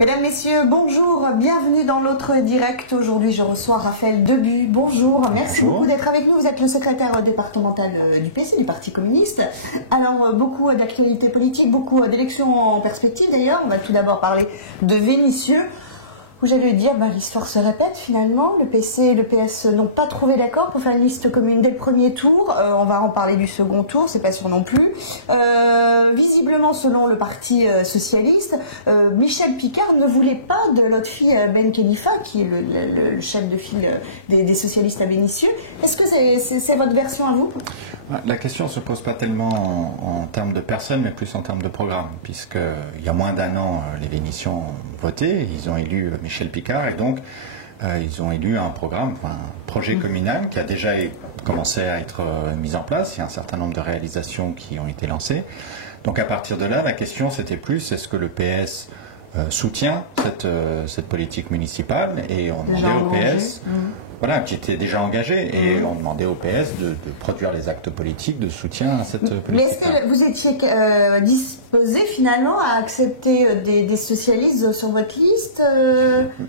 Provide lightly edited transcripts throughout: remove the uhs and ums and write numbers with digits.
Mesdames, Messieurs, bonjour, bienvenue dans l'autre direct. Aujourd'hui, je reçois Raphaël Debu. Bonjour, merci beaucoup d'être avec nous. Vous êtes le secrétaire départemental du PC, du Parti communiste. Alors, beaucoup d'actualités politiques, beaucoup d'élections en perspective d'ailleurs. On va tout d'abord parler de Vénissieux. Où j'allais dire, l'histoire se répète finalement. Le PC et le PS n'ont pas trouvé d'accord pour faire une liste commune dès le premier tour. On va en parler du second tour, c'est pas sûr non plus. Visiblement, selon le Parti socialiste, Michel Picard ne voulait pas de Lotfi Ben Khalifa, qui est le chef de file des socialistes à Vénissieux. Est-ce que c'est votre version à vous? La question ne se pose pas tellement en termes de personnes, mais plus en termes de programme, puisqu'il y a moins d'un an, les Vénitiens ont voté, ils ont élu Michel Picard, et donc ils ont élu un programme, un projet communal qui a déjà commencé à être mis en place. Il y a un certain nombre de réalisations qui ont été lancées. Donc à partir de là, la question c'était plus, est-ce que le PS soutient cette politique municipale? Et on demandait au PS... Voilà, qui était déjà engagé, et on demandait au PS de produire les actes politiques de soutien à cette politique. Mais est-ce que vous étiez disposé finalement à accepter des socialistes sur votre liste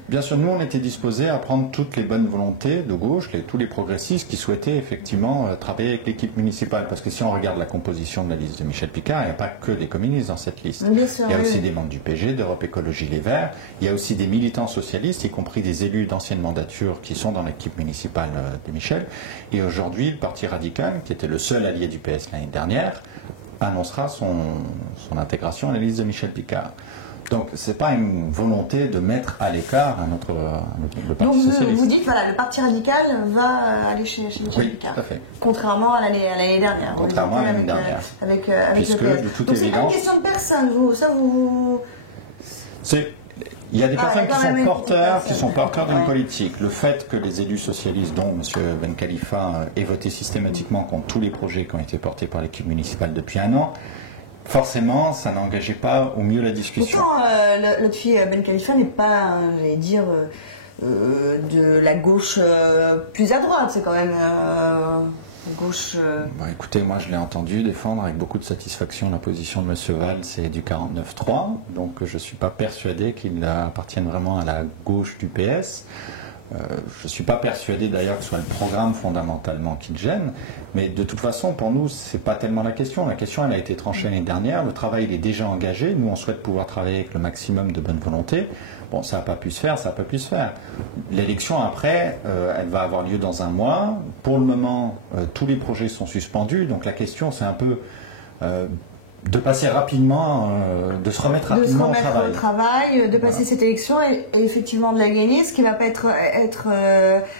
Bien sûr, nous on était disposés à prendre toutes les bonnes volontés de gauche, tous les progressistes qui souhaitaient effectivement travailler avec l'équipe municipale. Parce que si on regarde la composition de la liste de Michel Picard, il n'y a pas que des communistes dans cette liste. Bien sûr, il y a aussi des membres du PG, d'Europe Écologie Les Verts, il y a aussi des militants socialistes, y compris des élus d'ancienne mandature qui sont dans l'équipe municipale de Michel. Et aujourd'hui, le Parti radical, qui était le seul allié du PS l'année dernière, annoncera son intégration à la liste de Michel Picard. Donc, ce n'est pas une volonté de mettre à l'écart le Parti socialiste. Donc, vous dites, voilà, le Parti radical va aller chez Michel Picard. Oui, tout à fait. Contrairement à l'année dernière. Contrairement à l'année dernière. Avec puisque, le PS. de toute Donc, c'est pas une évidence... question de personne, Il y a des personnes qui sont porteurs d'une politique. Le fait que les élus socialistes, dont M. Ben Khalifa, aient voté systématiquement contre tous les projets qui ont été portés par l'équipe municipale depuis un an, forcément, ça n'engageait pas au mieux la discussion. Pourtant, Lotfi Ben Khalifa n'est pas, j'allais dire, de la gauche plus à droite. C'est quand même... gauche. Écoutez, moi je l'ai entendu défendre avec beaucoup de satisfaction la position de M. Valls et du 49-3, donc je ne suis pas persuadé qu'il appartienne vraiment à la gauche du PS. Je ne suis pas persuadé d'ailleurs que ce soit le programme fondamentalement qui le gêne, mais de toute façon pour nous ce n'est pas tellement la question. La question elle a été tranchée l'année dernière, le travail il est déjà engagé, nous on souhaite pouvoir travailler avec le maximum de bonne volonté. Bon, ça n'a pas pu se faire, ça n'a pas pu se faire. L'élection après, elle va avoir lieu dans un mois. Pour le moment, tous les projets sont suspendus, donc la question c'est un peu de passer rapidement, de se remettre rapidement au travail. De passer cette élection et effectivement de la gagner, ce qui ne va pas être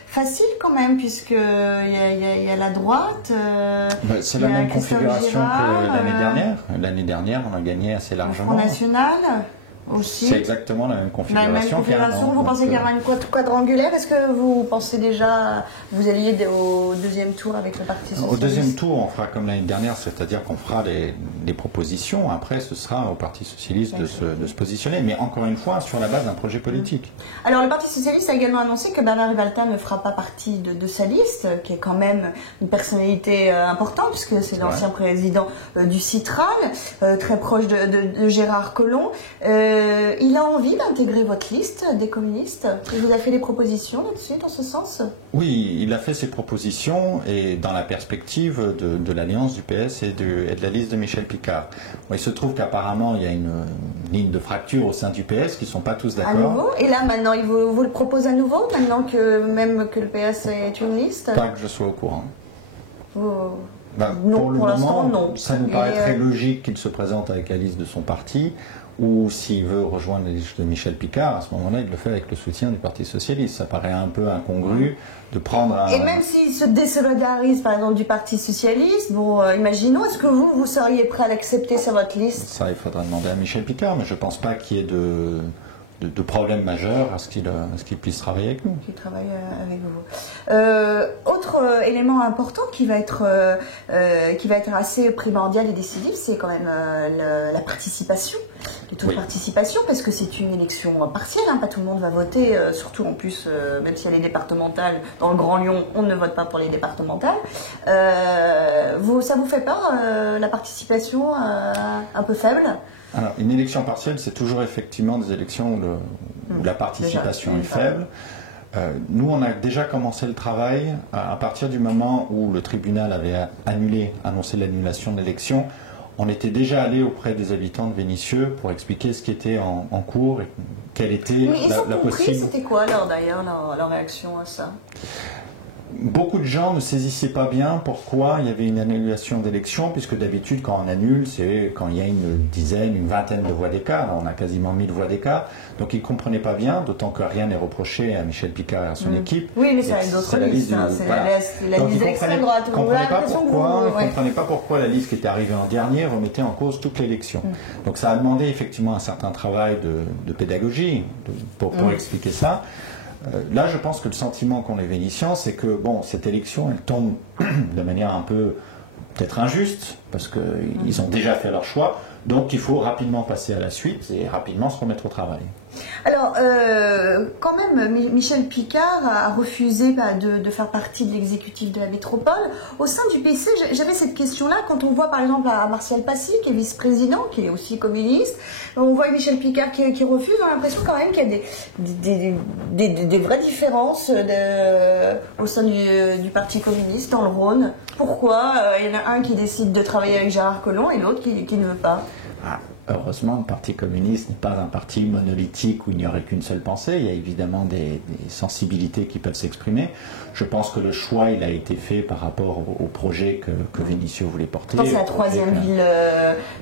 facile quand même, puisqu'il y a la droite. C'est la même configuration que l'année dernière. L'année dernière, on a gagné assez largement. Le Front National aussi. C'est exactement la même configuration. Vous pensez qu'il y aura une quadrangulaire? Est-ce que vous pensez déjà vous alliez au deuxième tour avec le Parti socialiste? Au deuxième tour, on fera comme l'année dernière, c'est-à-dire qu'on fera des propositions. Après, ce sera au Parti socialiste de se positionner, mais encore une fois, sur la base d'un projet politique. Alors, le Parti socialiste a également annoncé que Bernard Ribalta ne fera pas partie de sa liste, qui est quand même une personnalité importante, puisque c'est l'ancien président du Citral, très proche de Gérard Collomb. Il a envie d'intégrer votre liste des communistes. Il vous a fait des propositions là-dessus, dans ce sens? Oui, il a fait ses propositions et dans la perspective de l'alliance du PS et de la liste de Michel Picard. Bon, il se trouve qu'apparemment il y a une ligne de fracture au sein du PS qui ne sont pas tous d'accord. À nouveau? Et là maintenant, il vous le propose à nouveau, maintenant que même que le PS est une liste? Pas que je sois au courant. Non, pour l'instant, non. Ça nous paraît très logique qu'il se présente avec la liste de son parti, ou s'il veut rejoindre la liste de Michel Picard, à ce moment-là, il le fait avec le soutien du Parti socialiste. Ça paraît un peu incongru de prendre un... Et même s'il se désolidarise, par exemple, du Parti socialiste, imaginons, est-ce que vous seriez prêt à l'accepter sur votre liste? Ça, il faudra demander à Michel Picard, mais je ne pense pas qu'il y ait de problème majeur à ce qu'il puisse travailler avec nous. Qu'il travaille avec vous. Autre élément important qui va être assez primordial et décisif, c'est quand même la participation. Le taux de participation, parce que c'est une élection partielle, pas tout le monde va voter, surtout en plus, même s'il y a les départementales, dans le Grand Lyon, on ne vote pas pour les départementales. Ça vous fait peur, la participation un peu faible? Alors, une élection partielle, c'est toujours effectivement des élections où la participation est faible. Nous, on a déjà commencé le travail à partir du moment où le tribunal avait annoncé l'annulation de l'élection. On était déjà allé auprès des habitants de Vénissieux pour expliquer ce qui était en cours et quelle était la possible. C'était quoi alors d'ailleurs leur réaction à ça? Beaucoup de gens ne saisissaient pas bien pourquoi il y avait une annulation d'élection, puisque d'habitude, quand on annule, c'est quand il y a une dizaine, une vingtaine de voix d'écart. On a quasiment 1000 voix d'écart. Donc ils ne comprenaient pas bien, d'autant que rien n'est reproché à Michel Picard et à son équipe. Oui, mais c'est d'autres listes. C'est la liste d'extrême droite. Ils ne comprenaient pas pourquoi la liste qui était arrivée en dernier remettait en cause toute l'élection. Donc ça a demandé effectivement un certain travail de pédagogie pour expliquer ça. Là, je pense que le sentiment qu'ont les Vénitiens, c'est que cette élection, elle tombe de manière un peu peut-être injuste, parce qu'ils ont déjà fait leur choix, donc il faut rapidement passer à la suite et rapidement se remettre au travail. Alors, quand même, Michel Picard a refusé de faire partie de l'exécutif de la métropole. Au sein du PC, j'avais cette question-là, quand on voit par exemple à Martial Passy, qui est vice-président, qui est aussi communiste, on voit Michel Picard qui refuse, on a l'impression quand même qu'il y a des vraies différences au sein du Parti communiste dans le Rhône. Pourquoi il y en a un qui décide de travailler avec Gérard Collomb et l'autre qui ne veut pas? Heureusement, le Parti communiste n'est pas un parti monolithique où il n'y aurait qu'une seule pensée. Il y a évidemment des sensibilités qui peuvent s'exprimer. Je pense que le choix, il a été fait par rapport au projet que Vénissieux voulait porter. C'est la troisième ville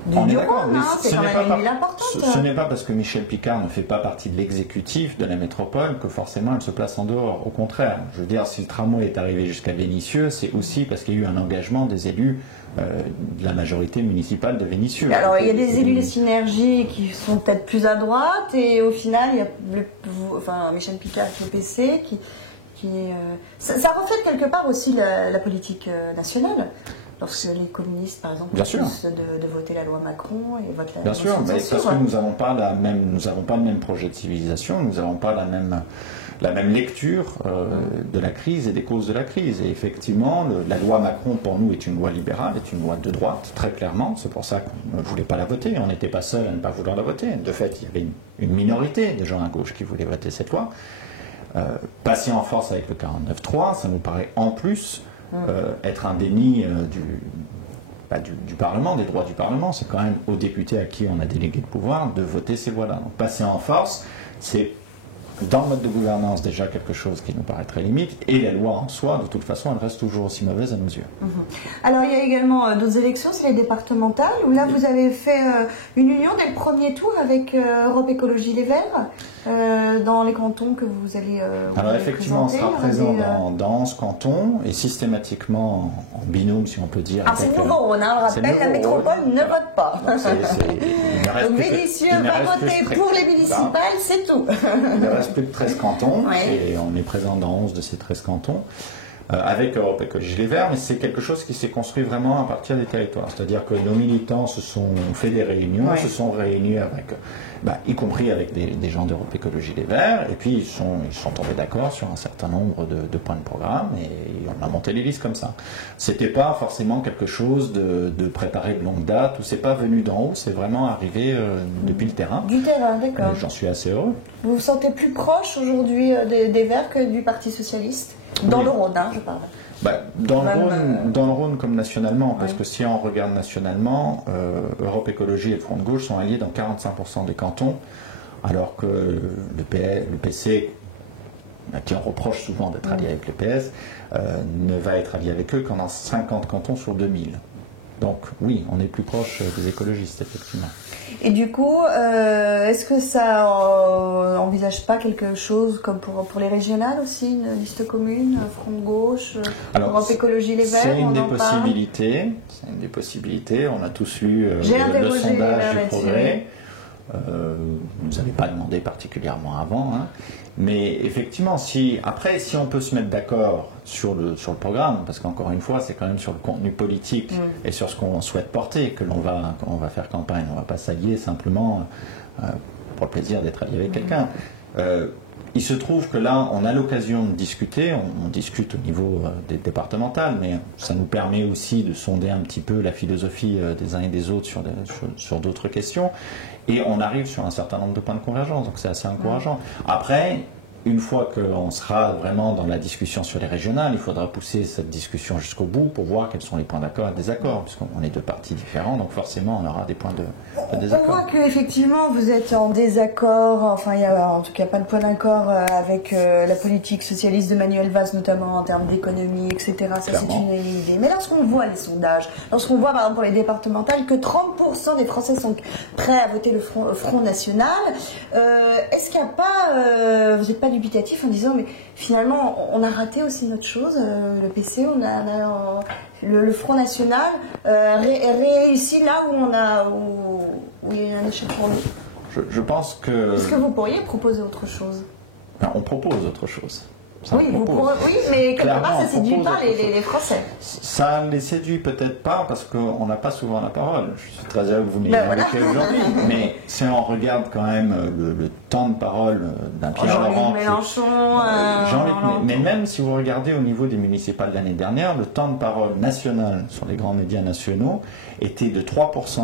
du Rhône, c'est quand même une ville importante. Ce n'est pas parce que Michel Picard ne fait pas partie de l'exécutif de la métropole que forcément elle se place en dehors. Au contraire, je veux dire, si le tramway est arrivé jusqu'à Vénissieux, c'est aussi parce qu'il y a eu un engagement des élus de la majorité municipale de Vénissieux. Alors il y a des élus de Synergie qui sont peut-être plus à droite et au final il y a Michel Picard qui est PC ça reflète quelque part aussi la politique nationale. Lorsque les communistes, par exemple, refusent de voter la loi Macron et votent la loi Bien sûr, mais parce que nous n'avons pas le même projet de civilisation, nous n'avons pas la même lecture de la crise et des causes de la crise. Et effectivement, la loi Macron, pour nous, est une loi libérale, est une loi de droite, très clairement. C'est pour ça qu'on ne voulait pas la voter. On n'était pas seul à ne pas vouloir la voter. De fait, il y avait une minorité de gens à gauche qui voulaient voter cette loi. Passer en force avec le 49.3, ça nous paraît en plus être un déni du Parlement, des droits du Parlement. C'est quand même aux députés à qui on a délégué le pouvoir de voter ces lois-là. Donc passer en force, c'est dans le mode de gouvernance déjà quelque chose qui nous paraît très limite, et la loi en soi, de toute façon, elle reste toujours aussi mauvaise à nos yeux. Alors il y a également d'autres élections, c'est les départementales, où là vous avez fait une union dès le premier tour avec Europe Écologie Les Verts, dans les cantons que vous allez Alors effectivement, on sera présent dans 11 cantons, et systématiquement en binôme, si on peut dire. Ah, c'est nouveau, on le rappelle, la métropole ne vote pas. Donc Vénissieux va voter pour les municipales, c'est tout. Il ne reste plus de 13 cantons, et on est présent dans 11 de ces 13 cantons, avec Europe Écologie Les Verts, mais c'est quelque chose qui s'est construit vraiment à partir des territoires. C'est-à-dire que nos militants se sont fait des réunions, se sont réunis avec, y compris avec des gens d'Europe Écologie Les Verts, et puis ils sont tombés d'accord sur un certain nombre de points de programme, et on a monté les listes comme ça. C'était pas forcément quelque chose de préparé de longue date, ou c'est pas venu d'en haut, c'est vraiment arrivé depuis le terrain. Du terrain, d'accord. J'en suis assez heureux. Vous vous sentez plus proche aujourd'hui des Verts que du Parti Socialiste? Dans le Rhône, je parle. Dans le Rhône comme nationalement, parce que si on regarde nationalement, Europe Écologie et le Front de Gauche sont alliés dans 45% des cantons, alors que le PC, à qui on reproche souvent d'être allié avec le PS, ne va être allié avec eux qu'en dans 50 cantons sur 2000. Donc oui, on est plus proche des écologistes, effectivement. Et du coup, est-ce que ça envisage pas quelque chose comme pour les régionales aussi, une liste commune, Front de Gauche, Europe Écologie Les Verts? C'est une des possibilités. C'est une des possibilités. On a tous lu le sondage du Progrès. Vous n'avez pas demandé particulièrement avant, mais effectivement, si on peut se mettre d'accord sur le programme, parce qu'encore une fois, c'est quand même sur le contenu politique et sur ce qu'on souhaite porter que l'on va faire campagne. On ne va pas s'allier simplement pour le plaisir d'être allié avec quelqu'un. il se trouve que là, on a l'occasion de discuter, on discute au niveau des départementales, mais ça nous permet aussi de sonder un petit peu la philosophie des uns et des autres sur d'autres questions, et on arrive sur un certain nombre de points de convergence, donc c'est assez encourageant. Après, une fois qu'on sera vraiment dans la discussion sur les régionales, il faudra pousser cette discussion jusqu'au bout pour voir quels sont les points d'accord et désaccords, puisqu'on est deux partis différents, donc forcément on aura des points de désaccord. On voit qu'effectivement vous êtes en désaccord, enfin il n'y a en tout cas pas de point d'accord avec la politique socialiste de Manuel Valls, notamment en termes d'économie, etc. Ça c'est une idée. Mais lorsqu'on voit les sondages, lorsqu'on voit par exemple pour les départementales que 30% des Français sont prêts à voter le Front National, est-ce qu'il n'y a pas, vous n'êtes pas dubitatif en disant mais finalement on a raté aussi notre chose, le PC, le Front National réussit là où il y a un échec pour nous. Je pense que... Est-ce que vous pourriez proposer autre chose? On propose autre chose. Oui, mais quelque part ça ne séduit pas les Français. Ça ne les séduit peut-être pas parce qu'on n'a pas souvent la parole. Je suis très heureux que vous m'ayez invité aujourd'hui. Mais si on regarde quand même le temps de parole d'un Pierre Laurent, mais même si vous regardez au niveau des municipales de l'année dernière, le temps de parole national sur les grands médias nationaux était de 3%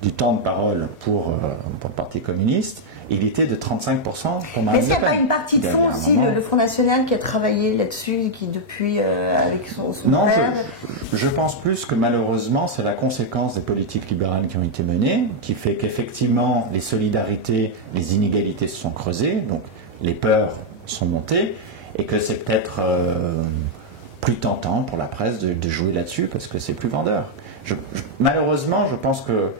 du temps de parole pour le Parti communiste. Il était de 35% pour Marine Le Pen. Mais est-ce qu'il n'y a pas une partie de fond aussi, le Front National qui a travaillé là-dessus, qui depuis, avec son non, père... je pense plus que malheureusement, c'est la conséquence des politiques libérales qui ont été menées, qui fait qu'effectivement, les solidarités, les inégalités se sont creusées, donc les peurs sont montées, et que c'est peut-être plus tentant pour la presse de jouer là-dessus, parce que c'est plus vendeur. Malheureusement, je pense que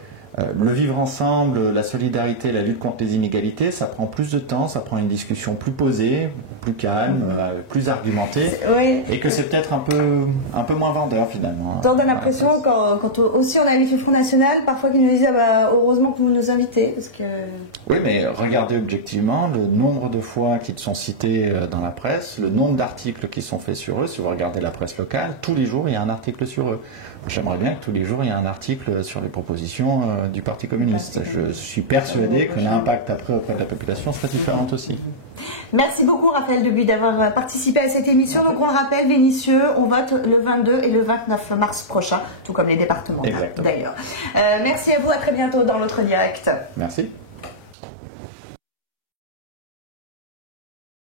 le vivre ensemble, la solidarité, la lutte contre les inégalités, ça prend plus de temps, ça prend une discussion plus posée, plus calme, plus argumentée, oui. Et que c'est peut-être un peu moins vendeur finalement. On a l'impression, quand aussi on invite le Front National, parfois qu'ils nous disent heureusement que vous nous invitez. Parce que... Oui, mais regardez objectivement le nombre de fois qu'ils sont cités dans la presse, le nombre d'articles qui sont faits sur eux. Si vous regardez la presse locale, tous les jours il y a un article sur eux. J'aimerais bien que tous les jours il y ait un article sur les propositions du Parti communiste. Je suis persuadé que l'impact après auprès de la population sera différent aussi. Merci beaucoup Raphaël Debuy d'avoir participé à cette émission. Donc on le rappelle, Vénissieux, on vote le 22 et le 29 mars prochain, tout comme les départements d'ailleurs. Merci à vous, à très bientôt dans l'autre direct. Merci.